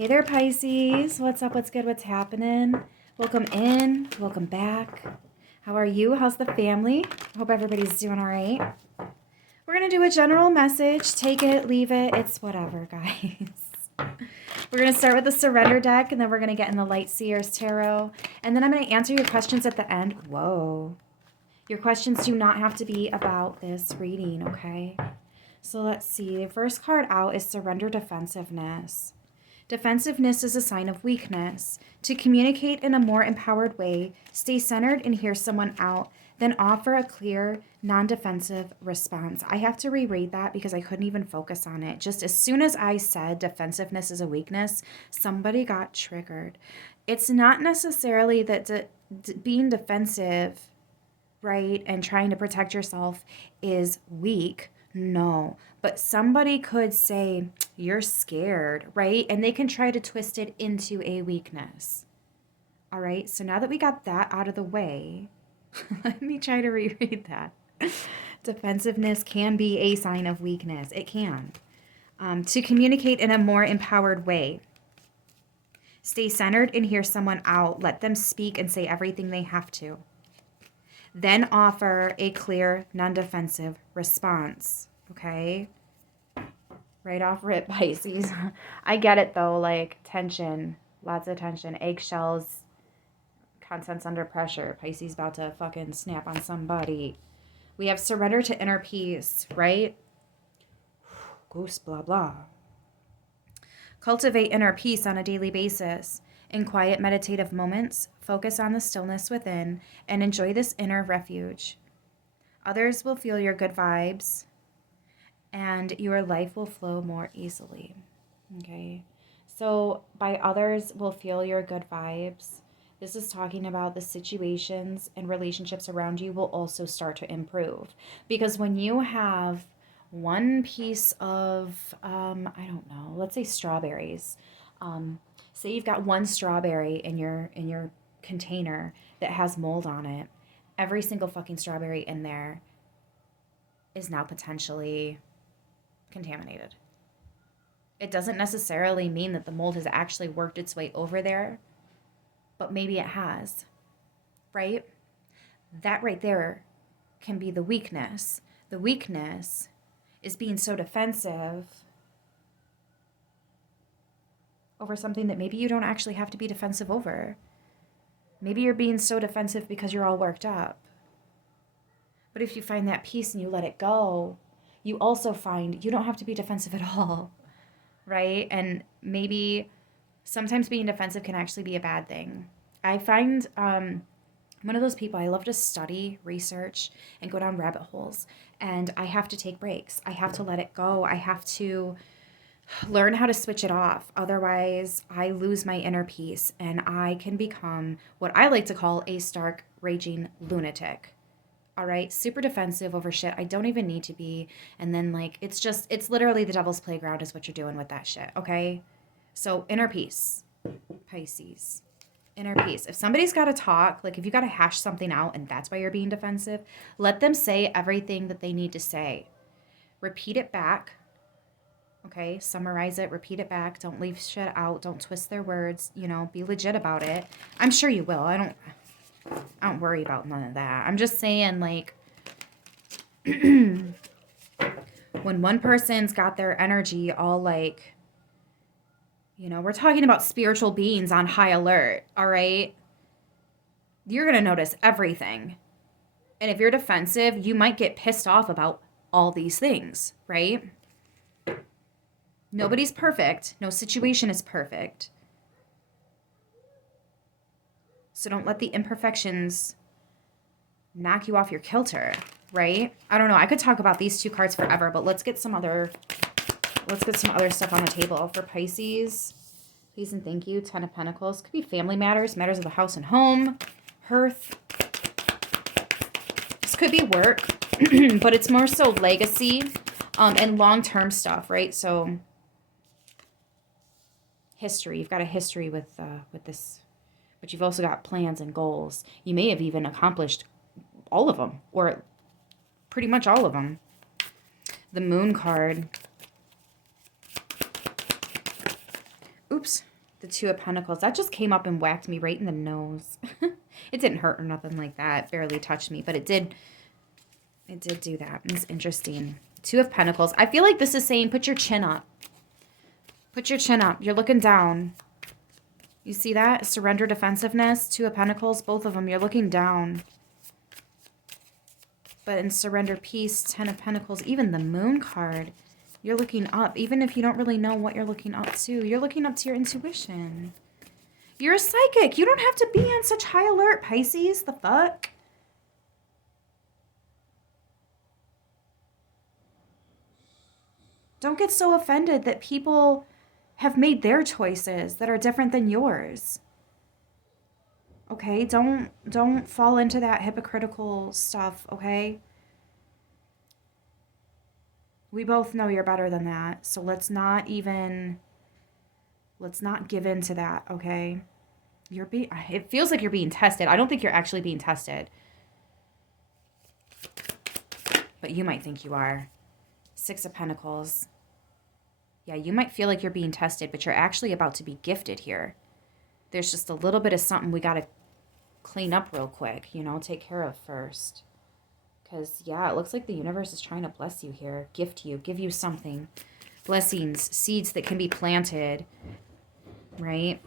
Hey there, Pisces. What's up? What's good? What's happening? Welcome in. Welcome back. How are you? How's the family? Hope everybody's doing all right. We're going to do a general message. Take it, leave it. It's whatever, guys. We're going to start with the Surrender deck, and then we're going to get in the Light Seers Tarot. And then I'm going to answer your questions at the end. Whoa. Your questions do not have to be about this reading, okay? So let's see. The first card out is Surrender Defensiveness. Defensiveness is a sign of weakness. To communicate in a more empowered way, stay centered and hear someone out, then offer a clear, non-defensive response. I have to reread that because I couldn't even focus on it. Just as soon as I said defensiveness is a weakness, somebody got triggered. It's not necessarily that being defensive, right, and trying to protect yourself is weak. No, but somebody could say, you're scared, right? And they can try to twist it into a weakness. All right, so now that we got that out of the way, let me try to reread that. Defensiveness can be a sign of weakness. It can. To communicate in a more empowered way. Stay centered and hear someone out. Let them speak and say everything they have to. Then offer a clear, non-defensive response, okay? Right off rip, Pisces. I get it, though, like tension, lots of tension, eggshells, contents under pressure. Pisces about to fucking snap on somebody. We have surrender to inner peace, right? Goose, blah, blah. Cultivate inner peace on a daily basis. In quiet meditative moments, focus on the stillness within and enjoy this inner refuge. Others will feel your good vibes and your life will flow more easily. Okay, so by others will feel your good vibes, this is talking about the situations and relationships around you will also start to improve. Because when you have one piece of, I don't know, let's say strawberries, say you've got one strawberry in your container that has mold on it. Every single fucking strawberry in there is now potentially contaminated. It doesn't necessarily mean that the mold has actually worked its way over there, but maybe it has, right? That right there can be the weakness. The weakness is being so defensive over something that maybe you don't actually have to be defensive over. Maybe you're being so defensive because you're all worked up. But if you find that peace and you let it go, you also find you don't have to be defensive at all, right? And maybe sometimes being defensive can actually be a bad thing. I find I'm one of those people, I love to study, research, and go down rabbit holes. And I have to take breaks. I have to let it go. I have to learn how to switch it off. Otherwise, I lose my inner peace and I can become what I like to call a stark, raging lunatic. All right? Super defensive over shit I don't even need to be. And then, like, it's literally the devil's playground is what you're doing with that shit, okay? So, inner peace, Pisces. Inner peace. If somebody's got to talk, like if you got to hash something out and that's why you're being defensive, let them say everything that they need to say. Repeat it back. Okay, summarize it, repeat it back. Don't leave shit out. Don't twist their words. You know, be legit about it. I'm sure you will. I don't worry about none of that. I'm just saying, like, when one person's got their energy all like, you know, we're talking about spiritual beings on high alert, all right? You're going to notice everything. And if you're defensive, you might get pissed off about all these things, right? Nobody's perfect. No situation is perfect. So don't let the imperfections knock you off your kilter, right? I don't know. I could talk about these two cards forever, but let's get some other stuff on the table for Pisces. Please and thank you. 10 of Pentacles. Could be family matters, matters of the house and home, hearth. This could be work, but it's more so legacy and long-term stuff, right? So history. You've got a history with this, but you've also got plans and goals. You may have even accomplished all of them, or pretty much all of them. The Moon card. Oops. The Two of Pentacles. That just came up and whacked me right in the nose. It didn't hurt or nothing like that. It barely touched me, but it did do that. It's interesting. Two of Pentacles. I feel like this is saying put your chin up. Put your chin up. You're looking down. You see that? Surrender, defensiveness. Two of Pentacles. Both of them. You're looking down. But in surrender, peace, Ten of Pentacles, even the Moon card, you're looking up. Even if you don't really know what you're looking up to, you're looking up to your intuition. You're a psychic. You don't have to be on such high alert, Pisces. The fuck? Don't get so offended that people have made their choices that are different than yours. Okay? Don't fall into that hypocritical stuff, okay? We both know you're better than that. So let's not give in to that, okay? It feels like you're being tested. I don't think you're actually being tested. But you might think you are. Six of Pentacles. Yeah, you might feel like you're being tested, but you're actually about to be gifted here. There's just a little bit of something we got to clean up real quick, take care of first. Because, yeah, it looks like the universe is trying to bless you here, gift you, give you something. Blessings, seeds that can be planted, right?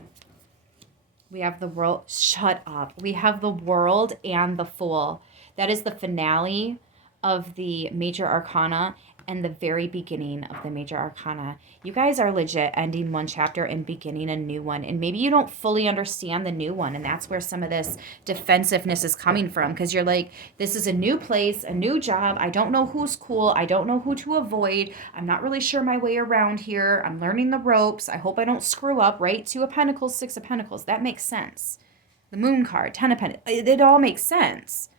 We have the world. Shut up. We have the World and the Fool. That is the finale of the Major Arcana and the very beginning of the Major Arcana. You guys are legit ending one chapter and beginning a new one. And maybe you don't fully understand the new one. And that's where some of this defensiveness is coming from. Because you're like, this is a new place, a new job. I don't know who's cool. I don't know who to avoid. I'm not really sure my way around here. I'm learning the ropes. I hope I don't screw up, right? Two of Pentacles, Six of Pentacles. That makes sense. The Moon card, Ten of Pentacles. It all makes sense.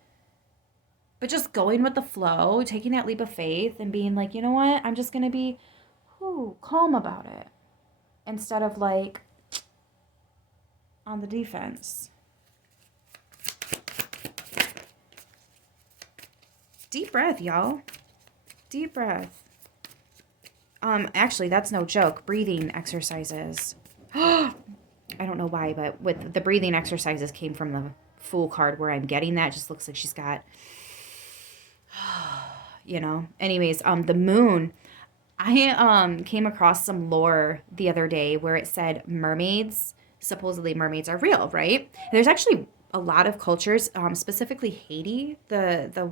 But just going with the flow, taking that leap of faith and being like, you know what? I'm just going to be calm about it. Instead of like on the defense. Deep breath, y'all. Deep breath. Actually, that's no joke. Breathing exercises. I don't know why, but with the breathing exercises came from the Fool card where I'm getting that. It just looks like she's got... Anyways, the Moon, I came across some lore the other day where it said mermaids, supposedly mermaids are real, right? There's actually a lot of cultures, specifically Haiti, the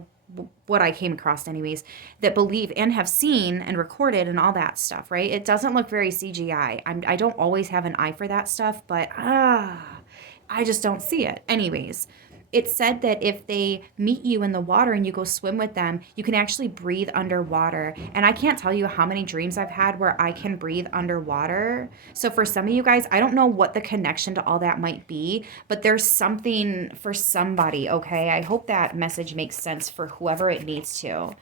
what I came across anyways, that believe and have seen and recorded and all that stuff, right? It doesn't look very CGI. I don't always have an eye for that stuff, but I just don't see it. Anyways, it said that if they meet you in the water and you go swim with them, you can actually breathe underwater. And I can't tell you how many dreams I've had where I can breathe underwater. So for some of you guys, I don't know what the connection to all that might be, but there's something for somebody, okay? I hope that message makes sense for whoever it needs to.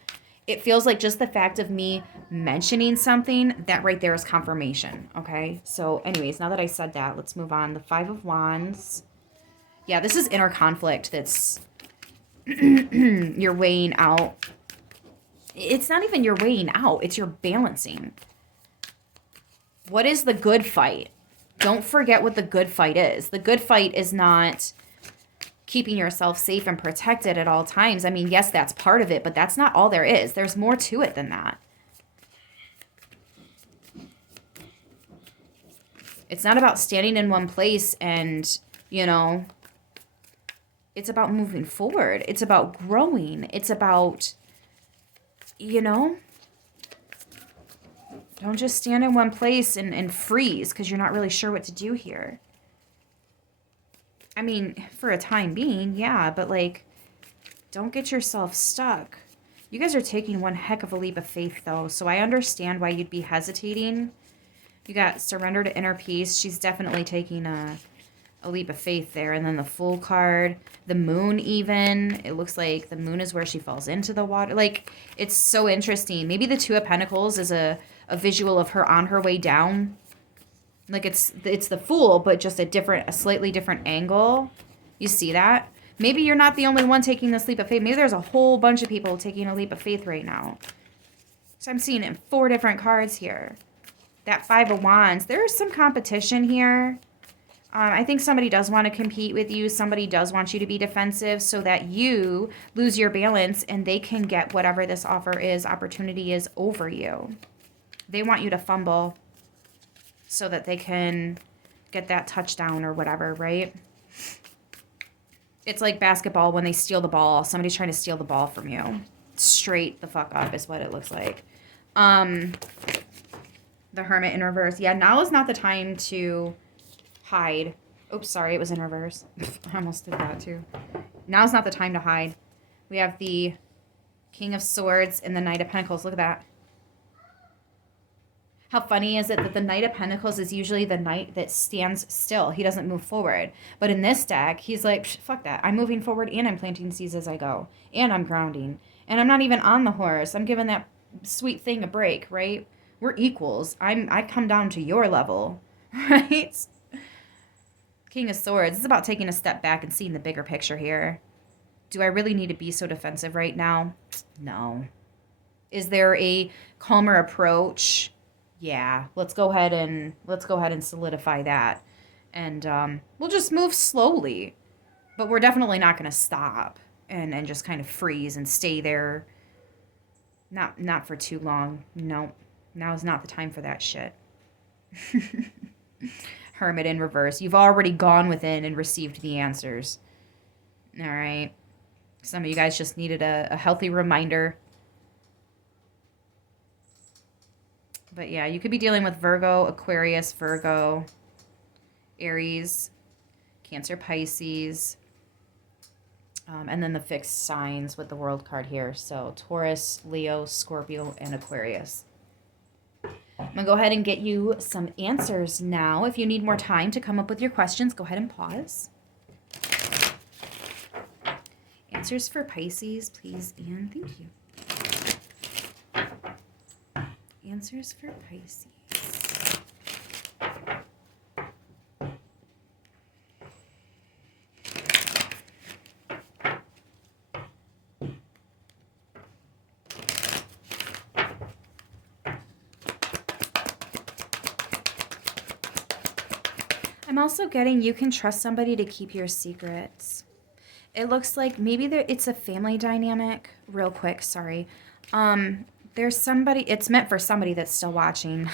It feels like just the fact of me mentioning something, that right there is confirmation, okay? So anyways, now that I said that, let's move on. The Five of Wands. Yeah, this is inner conflict that's you're weighing out. It's not even you're weighing out. It's you're balancing. What is the good fight? Don't forget what the good fight is. The good fight is not keeping yourself safe and protected at all times. I mean, yes, that's part of it, but that's not all there is. There's more to it than that. It's not about standing in one place and, it's about moving forward. It's about growing. It's about, don't just stand in one place and freeze because you're not really sure what to do here. I mean, for a time being, yeah, but don't get yourself stuck. You guys are taking one heck of a leap of faith, though, so I understand why you'd be hesitating. You got surrender to inner peace. She's definitely taking a leap of faith there. And then the Fool card, the Moon even. It looks like the Moon is where she falls into the water. It's so interesting. Maybe the Two of Pentacles is a visual of her on her way down. It's the Fool, but just a slightly different angle. You see that? Maybe you're not the only one taking this leap of faith. Maybe there's a whole bunch of people taking a leap of faith right now. So I'm seeing it in 4 different cards here. That Five of Wands. There is some competition here. I think somebody does want to compete with you. Somebody does want you to be defensive so that you lose your balance and they can get whatever this offer is, opportunity is over you. They want you to fumble so that they can get that touchdown or whatever, right? It's like basketball when they steal the ball. Somebody's trying to steal the ball from you. Straight the fuck up is what it looks like. The Hermit in reverse. Yeah, now is not the time to hide. Oops, sorry, it was in reverse. I almost did that too. Now's not the time to hide. We have the King of Swords and the Knight of Pentacles. Look at that. How funny is it that the Knight of Pentacles is usually the knight that stands still. He doesn't move forward. But in this deck, he's like, fuck that. I'm moving forward and I'm planting seeds as I go. And I'm grounding. And I'm not even on the horse. I'm giving that sweet thing a break, right? We're equals. I come down to your level, right? King of Swords. It's about taking a step back and seeing the bigger picture here. Do I really need to be so defensive right now? No. Is there a calmer approach? Yeah, let's go ahead and solidify that. And we'll just move slowly. But we're definitely not going to stop and just kind of freeze and stay there. Not for too long. No. Now is not the time for that shit. Hermit in reverse. You've already gone within and received the answers. All right. Some of you guys just needed a healthy reminder. But yeah, you could be dealing with Virgo, Aquarius, Virgo, Aries, Cancer, Pisces, and then the fixed signs with the World card here. So Taurus, Leo, Scorpio, and Aquarius. I'm going to go ahead and get you some answers now. If you need more time to come up with your questions, go ahead and pause. Answers for Pisces, please, and thank you. Answers for Pisces. I'm also getting you can trust somebody to keep your secrets. It looks like maybe it's a family dynamic. Real quick, sorry. There's somebody, it's meant for somebody that's still watching.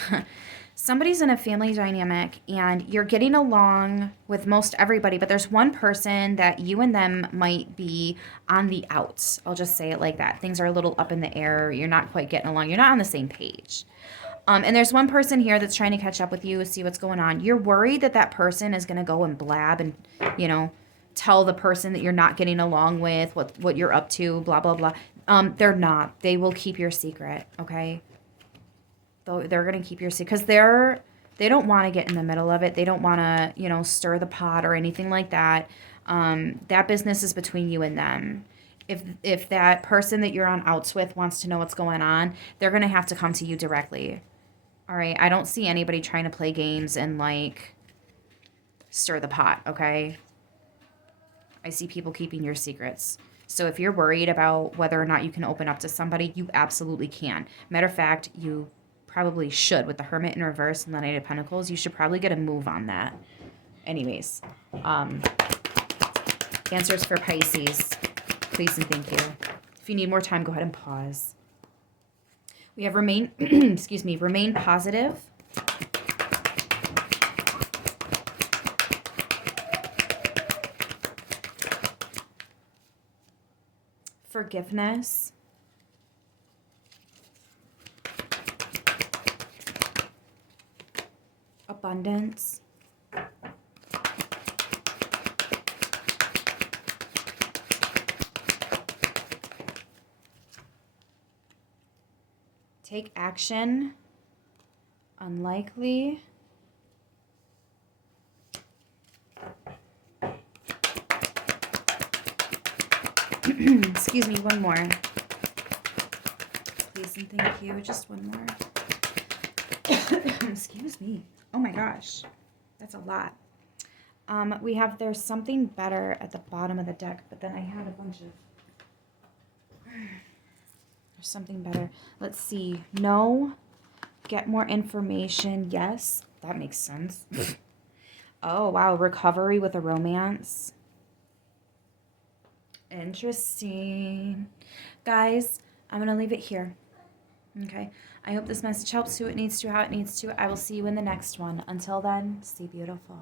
Somebody's in a family dynamic and you're getting along with most everybody, but there's one person that you and them might be on the outs. I'll just say it like that. Things are a little up in the air. You're not quite getting along. You're not on the same page. And there's one person here that's trying to catch up with you, see what's going on. You're worried that that person is going to go and blab and, tell the person that you're not getting along with, what you're up to, blah, blah, blah. They're not. They will keep your secret, okay? They're going to keep your secret because they don't want to get in the middle of it. They don't want to, stir the pot or anything like that. That business is between you and them. If that person that you're on outs with wants to know what's going on, they're going to have to come to you directly. All right? I don't see anybody trying to play games and, stir the pot, okay? I see people keeping your secrets. So if you're worried about whether or not you can open up to somebody, you absolutely can. Matter of fact, you probably should. With the Hermit in reverse and the Knight of Pentacles, you should probably get a move on that. Anyways, answers for Pisces, please and thank you. If you need more time, go ahead and pause. We have remain positive. Forgiveness. Abundance. Take action. Unlikely. Excuse me, one more. Please and thank you. Just one more. Excuse me. Oh my gosh. That's a lot. We have there's something better at the bottom of the deck, but then I had a bunch of... There's something better. Let's see. No. Get more information. Yes. That makes sense. Oh, wow. Recovery with a romance. Interesting. Guys, I'm going to leave it here. Okay. I hope this message helps who it needs to, how it needs to. I will see you in the next one. Until then, stay beautiful.